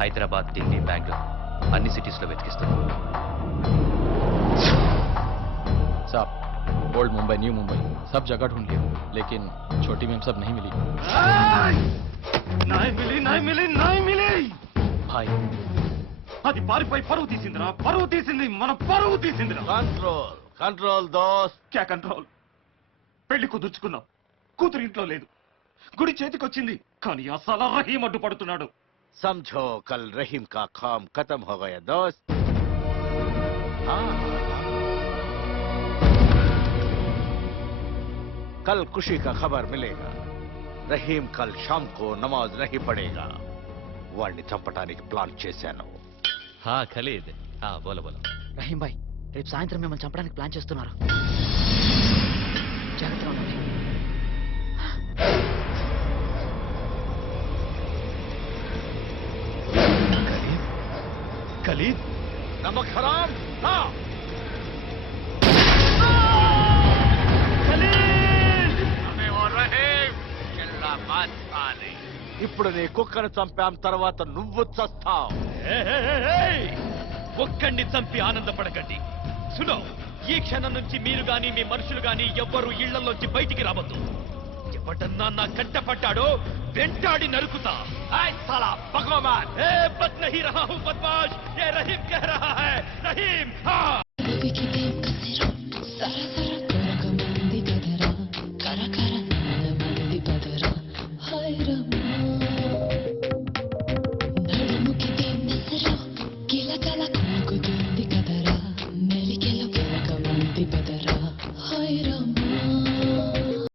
హైదరాబాద్, ఢిల్లీ, బెంగళూరు అన్ని సిటీస్లో వెతికిస్తాం. साहब, ओल्ड मुंबई, न्यू मुंबई सब जगह ढूंढ लिया, लेकिन छोटी मेम सब नहीं मिली. नहीं मिली भाई అది పారిపోయి పరువు తీసిందిరా, పరువు తీసింది, మన పరువు తీసిందిరా. కంట్రోల్ కంట్రోల్ దోస్త్. క్యా కంట్రోల్? పెళ్లి కుదుర్చుకున్నాం, కూతురు ఇంట్లో లేదు, గుడి చేతికొచ్చింది, కానీ అసలు రహీం అడ్డుపడుతున్నాడు. समझो कल रहीम का काम खत्म हो गया दोस्त. हाँ कल खुशी का खबर मिलेगा. रहीम कल शाम को नमाज नहीं पढ़ेगा. వాడిని చంపడానికి ప్లాన్ చేశాను. హా ఖలీద్, బోలో బోలో. రహీం భాయ్, రేపు సాయంత్రం మిమ్మల్ని చంపడానికి ప్లాన్ చేస్తున్నారు. జాగ్రత్తగా ఉండండి. ఖలీద్ నమక్ హరామ్. ఇప్పుడు నీ కుక్కను చంపాం, తర్వాత నువ్వు చస్తావు. ఒక్కడిని చంపి ఆనందపడకండి. సునో, ఈ క్షణం నుంచి మీరు గాని మీ మనుషులు గాని ఎవ్వరూ ఇళ్లలోంచి బయటికి రావద్దు. ఎవడన్నా నా కంట పడ్డాడో వెంటాడి నరుకుతా. బద్ నహీ రహా హూ బద్మాష్, ఏ రహీం కహ రహా హై. రహీం నడుముకి నసరా కిలకల